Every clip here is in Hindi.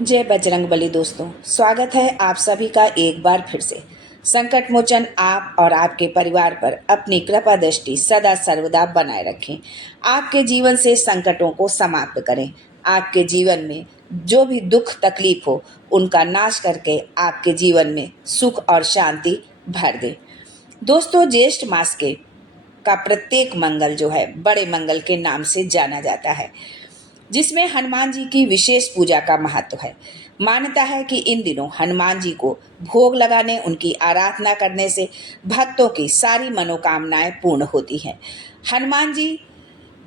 जय बजरंगबली। दोस्तों, स्वागत है आप सभी का एक बार फिर से। संकट मोचन आप और आपके परिवार पर अपनी कृपा दृष्टि सदा सर्वदा बनाए रखें। आपके जीवन से संकटों को समाप्त करें। आपके जीवन में जो भी दुख तकलीफ हो उनका नाश करके आपके जीवन में सुख और शांति भर दे। दोस्तों, ज्येष्ठ मास के का प्रत्येक मंगल जो है बड़े मंगल के नाम से जाना जाता है, जिसमें हनुमान जी की विशेष पूजा का महत्व है। मान्यता है कि इन दिनों हनुमान जी को भोग लगाने, उनकी आराधना करने से भक्तों की सारी मनोकामनाएं पूर्ण होती हैं। हनुमान जी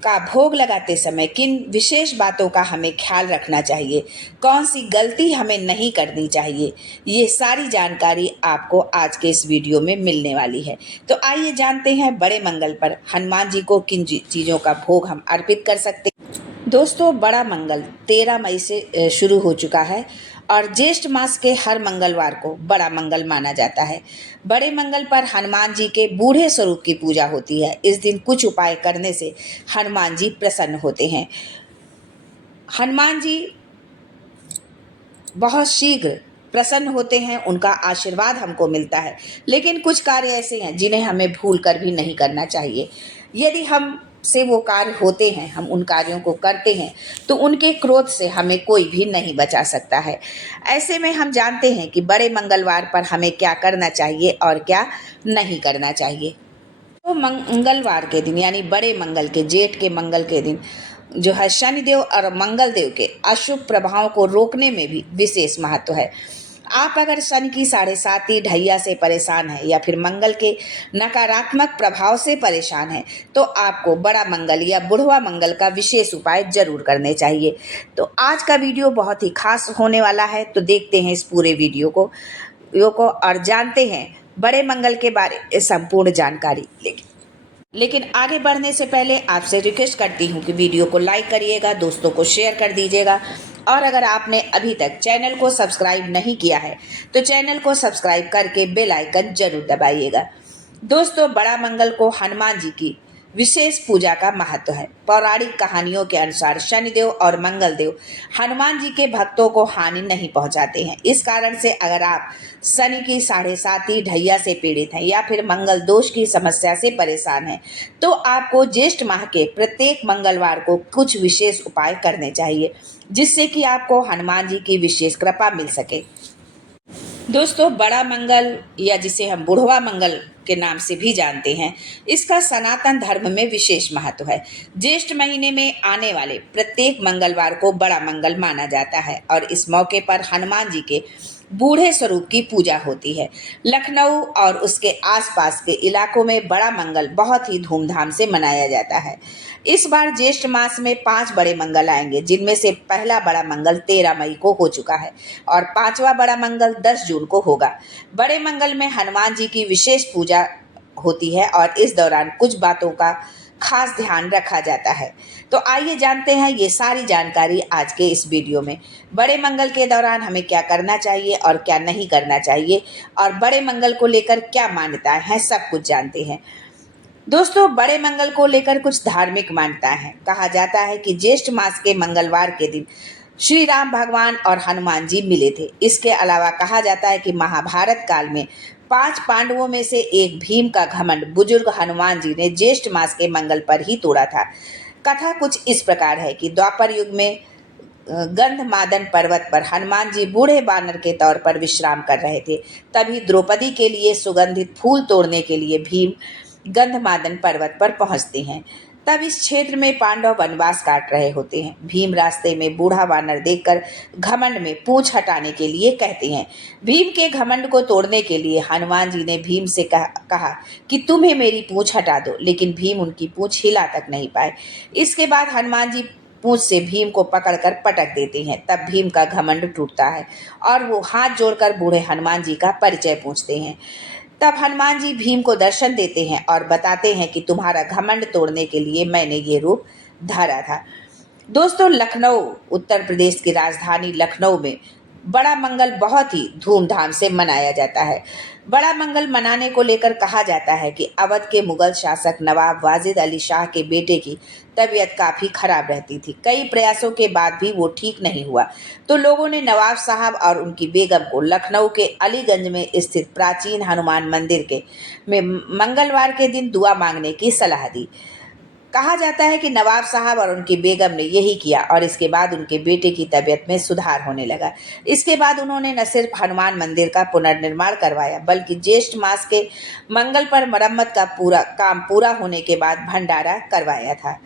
का भोग लगाते समय किन विशेष बातों का हमें ख्याल रखना चाहिए, कौन सी गलती हमें नहीं करनी चाहिए, ये सारी जानकारी आपको आज के इस वीडियो में मिलने वाली है। तो आइए जानते हैं बड़े मंगल पर हनुमान जी को किन चीज़ों का भोग हम अर्पित कर सकते हैं। दोस्तों, बड़ा मंगल 13 मई से शुरू हो चुका है और ज्येष्ठ मास के हर मंगलवार को बड़ा मंगल माना जाता है। बड़े मंगल पर हनुमान जी के बूढ़े स्वरूप की पूजा होती है। इस दिन कुछ उपाय करने से हनुमान जी प्रसन्न होते हैं। हनुमान जी बहुत शीघ्र प्रसन्न होते हैं, उनका आशीर्वाद हमको मिलता है। लेकिन कुछ कार्य ऐसे हैं जिन्हें हमें भूल कर भी नहीं करना चाहिए। यदि हम से वो कार्य होते हैं, हम उन कार्यों को करते हैं, तो उनके क्रोध से हमें कोई भी नहीं बचा सकता है। ऐसे में हम जानते हैं कि बड़े मंगलवार पर हमें क्या करना चाहिए और क्या नहीं करना चाहिए। तो मंगलवार के दिन यानी बड़े मंगल के, जेठ के मंगल के दिन जो है शनिदेव और मंगल देव के अशुभ प्रभावों को रोकने में भी विशेष महत्व है। आप अगर शनि की 7.5 ढैया से परेशान है या फिर मंगल के नकारात्मक प्रभाव से परेशान है, तो आपको बड़ा मंगल या बुढ़वा मंगल का विशेष उपाय जरूर करने चाहिए। तो आज का वीडियो बहुत ही खास होने वाला है, तो देखते हैं इस पूरे वीडियो को और जानते हैं बड़े मंगल के बारे में संपूर्ण जानकारी। लेकिन आगे बढ़ने से पहले आपसे रिक्वेस्ट करती हूँ कि वीडियो को लाइक करिएगा, दोस्तों को शेयर कर दीजिएगा और अगर आपने अभी तक चैनल को सब्सक्राइब नहीं किया है तो चैनल को सब्सक्राइब करके बेल आइकन जरूर दबाइएगा। दोस्तों, बड़ा मंगल को हनुमान जी की विशेष पूजा का महत्व है। पौराणिक कहानियों के अनुसार शनिदेव और मंगल देव हनुमान जी के भक्तों को हानि नहीं पहुंचाते हैं। इस कारण से अगर आप शनि की 7.5 ढैया से पीड़ित हैं या फिर मंगल दोष की समस्या से परेशान हैं, तो आपको ज्येष्ठ माह के प्रत्येक मंगलवार को कुछ विशेष उपाय करने चाहिए, जिससे कि आपको हनुमान जी की विशेष कृपा मिल सके। दोस्तों, बड़ा मंगल या जिसे हम बुढ़वा मंगल के नाम से भी जानते हैं, इसका सनातन धर्म में विशेष महत्व है। ज्येष्ठ महीने में आने वाले प्रत्येक मंगलवार को बड़ा मंगल माना जाता है और इस मौके पर हनुमान जी के बूढ़े स्वरूप की पूजा होती है। लखनऊ और उसके आसपास के इलाकों में बड़ा मंगल बहुत ही धूमधाम से मनाया जाता है। इस बार ज्येष्ठ मास में 5 बड़े मंगल आएंगे, जिनमें से पहला बड़ा मंगल 13 मई को हो चुका है और 5वां बड़ा मंगल 10 जून को होगा। बड़े मंगल में हनुमान जी की विशेष पूजा होती है और इस दौरान कुछ बातों का खास ध्यान रखा जाता है। तो आइए जानते हैं ये सारी जानकारी आज के इस वीडियो में। बड़े मंगल के दौरान हमें क्या करना चाहिए और क्या नहीं करना चाहिए और बड़े मंगल को लेकर क्या मान्यताएं हैं, सब कुछ जानते हैं। दोस्तों, बड़े मंगल को लेकर कुछ धार्मिक मान्यताएं हैं। कहा जाता है कि ज्येष्ठ मास के मंगलवार के दिन श्री राम भगवान और हनुमान जी मिले थे। इसके अलावा कहा जाता है कि महाभारत काल में 5 पांडवों में से एक भीम का घमंड बुजुर्ग हनुमान जी ने ज्येष्ठ मास के मंगल पर ही तोड़ा था। कथा कुछ इस प्रकार है कि द्वापर युग में गंधमादन पर्वत पर हनुमान जी बूढ़े बानर के तौर पर विश्राम कर रहे थे। तभी द्रौपदी के लिए सुगंधित फूल तोड़ने के लिए भीम गंधमादन पर्वत पर पहुंचते हैं। तब इस क्षेत्र में पांडव वनवास काट रहे होते हैं। भीम रास्ते में बूढ़ा वानर देखकर घमंड में पूंछ हटाने के लिए कहते हैं। भीम के घमंड को तोड़ने के लिए हनुमान जी ने भीम से कहा कि तुम्हें मेरी पूंछ हटा दो, लेकिन भीम उनकी पूंछ हिला तक नहीं पाए। इसके बाद हनुमान जी पूंछ से भीम को पकड़कर पटक देते हैं। तब भीम का घमंड टूटता है और वो हाथ जोड़कर बूढ़े हनुमान जी का परिचय पूछते हैं। तब हनुमान जी भीम को दर्शन देते हैं और बताते हैं कि तुम्हारा घमंड तोड़ने के लिए मैंने ये रूप धारा था। दोस्तों, लखनऊ उत्तर प्रदेश की राजधानी लखनऊ में बड़ा मंगल बहुत ही धूमधाम से मनाया जाता है। बड़ा मंगल मनाने को लेकर कहा जाता है कि अवध के मुगल शासक नवाब वाजिद अली शाह के बेटे की तबीयत काफ़ी खराब रहती थी। कई प्रयासों के बाद भी वो ठीक नहीं हुआ, तो लोगों ने नवाब साहब और उनकी बेगम को लखनऊ के अलीगंज में स्थित प्राचीन हनुमान मंदिर के में मंगलवार के दिन दुआ मांगने की सलाह दी। कहा जाता है कि नवाब साहब और उनकी बेगम ने यही किया और इसके बाद उनके बेटे की तबीयत में सुधार होने लगा। इसके बाद उन्होंने न सिर्फ हनुमान मंदिर का पुनर्निर्माण करवाया, बल्कि ज्येष्ठ मास के मंगल पर मरम्मत का पूरा होने के बाद भंडारा करवाया था।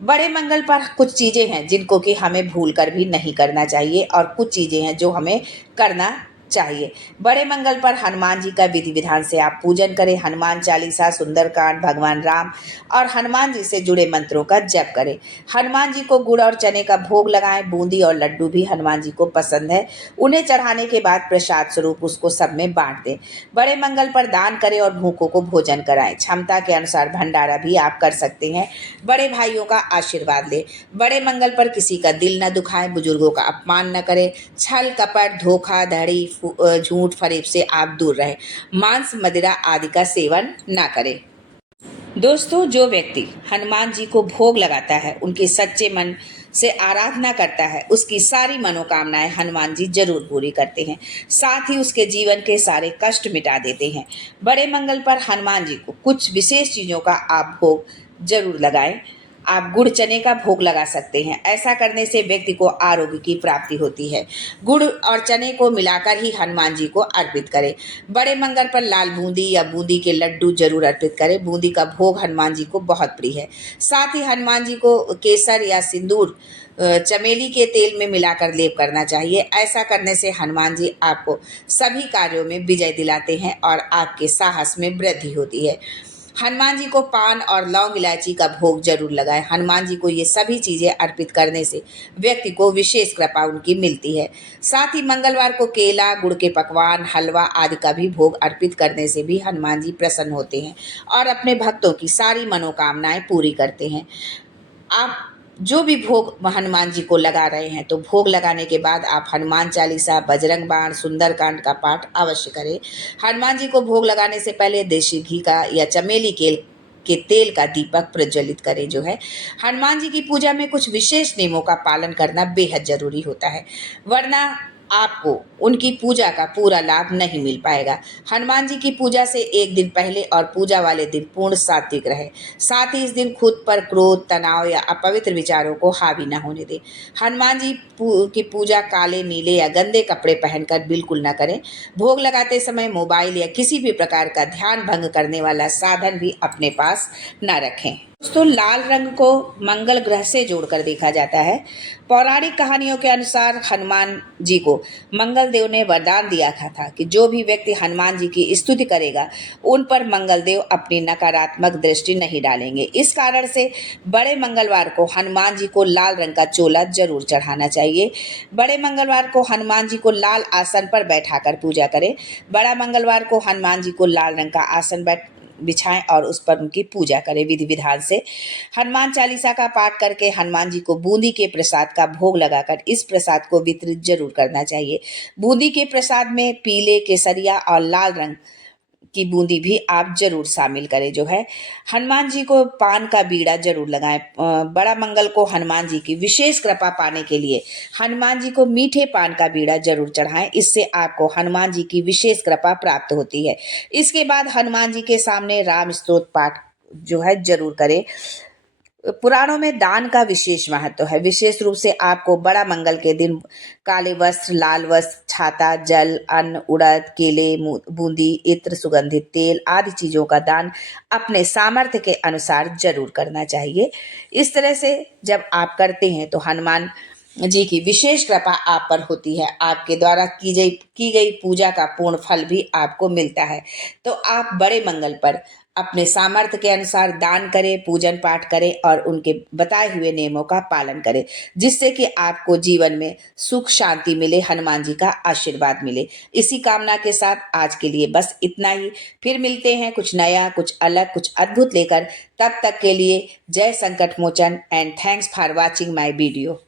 बड़े मंगल पर कुछ चीज़ें हैं जिनको कि हमें भूल कर भी नहीं करना चाहिए और कुछ चीज़ें हैं जो हमें करना चाहिए। बड़े मंगल पर हनुमान जी का विधि विधान से आप पूजन करें। हनुमान चालीसा, सुंदरकांड, भगवान राम और हनुमान जी से जुड़े मंत्रों का जप करें। हनुमान जी को गुड़ और चने का भोग लगाएं। बूंदी और लड्डू भी हनुमान जी को पसंद है। उन्हें चढ़ाने के बाद प्रसाद स्वरूप उसको सब में बांट दें। बड़े मंगल पर दान करें और भूखों को भोजन कराएं। क्षमता के अनुसार भंडारा भी आप कर सकते हैं। बड़े भाइयों का आशीर्वाद लें। बड़े मंगल पर किसी का दिल न दुखाएं, बुजुर्गों का अपमान न करें। छल कपट, धोखाधड़ी, झूठ फरेब से आप दूर रहें। मांस, मदिरा आदि का सेवन ना करें। दोस्तों, जो व्यक्ति हनुमान जी को भोग लगाता है, उनके सच्चे मन से आराधना करता है, उसकी सारी मनोकामनाएं हनुमान जी जरूर पूरी करते हैं। साथ ही उसके जीवन के सारे कष्ट मिटा देते हैं। बड़े मंगल पर हनुमान जी को कुछ विशेष चीज़ों का आप भोग जरूर लगाएं। आप गुड़ चने का भोग लगा सकते हैं। ऐसा करने से व्यक्ति को आरोग्य की प्राप्ति होती है। गुड़ और चने को मिलाकर ही हनुमान जी को अर्पित करें। बड़े मंगल पर लाल बूंदी या बूंदी के लड्डू जरूर अर्पित करें। बूंदी का भोग हनुमान जी को बहुत प्रिय है। साथ ही हनुमान जी को केसर या सिंदूर चमेली के तेल में मिलाकर लेप करना चाहिए। ऐसा करने से हनुमान जी आपको सभी कार्यों में विजय दिलाते हैं और आपके साहस में वृद्धि होती है। हनुमान जी को पान और लौंग इलायची का भोग जरूर लगाएं। हनुमान जी को ये सभी चीज़ें अर्पित करने से व्यक्ति को विशेष कृपा उनकी मिलती है। साथ ही मंगलवार को केला, गुड़ के पकवान, हलवा आदि का भी भोग अर्पित करने से भी हनुमान जी प्रसन्न होते हैं और अपने भक्तों की सारी मनोकामनाएं पूरी करते हैं। आप जो भी भोग हनुमान जी को लगा रहे हैं, तो भोग लगाने के बाद आप हनुमान चालीसा, बजरंग बाण, सुंदरकांड का पाठ अवश्य करें। हनुमान जी को भोग लगाने से पहले देशी घी का या चमेली के तेल का दीपक प्रज्वलित करें। जो है, हनुमान जी की पूजा में कुछ विशेष नियमों का पालन करना बेहद जरूरी होता है, वरना आपको उनकी पूजा का पूरा लाभ नहीं मिल पाएगा। हनुमान जी की पूजा से एक दिन पहले और पूजा वाले दिन पूर्ण सात्विक रहे। साथ ही इस दिन खुद पर क्रोध, तनाव या अपवित्र विचारों को हावी न होने दें। हनुमान जी की पूजा काले, नीले या गंदे कपड़े पहनकर बिल्कुल न करें। भोग लगाते समय मोबाइल या किसी भी प्रकार का ध्यान भंग करने वाला साधन भी अपने पास न रखें। दोस्तों, लाल रंग को मंगल ग्रह से जोड़कर देखा जाता है। पौराणिक कहानियों के अनुसार हनुमान जी को मंगल देव ने वरदान दिया था कि जो भी व्यक्ति हनुमान जी की स्तुति करेगा, उन पर मंगल देव अपनी नकारात्मक दृष्टि नहीं डालेंगे। इस कारण से बड़े मंगलवार को हनुमान जी को लाल रंग का चोला जरूर चढ़ाना चाहिए। बड़े मंगलवार को हनुमान जी को लाल आसन पर बैठाकर पूजा करें। बड़ा मंगलवार को हनुमान जी को लाल रंग का आसन बिछाएं और उस पर उनकी पूजा करें विधि विधान से। हनुमान चालीसा का पाठ करके हनुमान जी को बूंदी के प्रसाद का भोग लगाकर इस प्रसाद को वितरित जरूर करना चाहिए। बूंदी के प्रसाद में पीले, केसरिया और लाल रंग की बूंदी भी आप जरूर शामिल करें। जो है, हनुमान जी को पान का बीड़ा जरूर लगाएं। बड़ा मंगल को हनुमान जी की विशेष कृपा पाने के लिए हनुमान जी को मीठे पान का बीड़ा जरूर चढ़ाएं। इससे आपको हनुमान जी की विशेष कृपा प्राप्त होती है। इसके बाद हनुमान जी के सामने राम स्तोत्र पाठ जो है जरूर करें। पुराणों में दान का विशेष महत्व है। विशेष रूप से आपको बड़ा मंगल के दिन काले वस्त्र, लाल वस्त्र, छाता, जल, अन्न, उड़द, केले, बूंदी, इत्र, सुगंधित तेल आदि चीजों का दान अपने सामर्थ्य के अनुसार जरूर करना चाहिए। इस तरह से जब आप करते हैं तो हनुमान जी की विशेष कृपा आप पर होती है। आपके द्वारा की गई पूजा का पूर्ण फल भी आपको मिलता है। तो आप बड़े मंगल पर अपने सामर्थ्य के अनुसार दान करें, पूजन पाठ करें और उनके बताए हुए नियमों का पालन करें, जिससे कि आपको जीवन में सुख शांति मिले, हनुमान जी का आशीर्वाद मिले। इसी कामना के साथ आज के लिए बस इतना ही। फिर मिलते हैं कुछ नया, कुछ अलग, कुछ अद्भुत लेकर। तब तक के लिए जय Sankat Mochan and thanks for watching my video.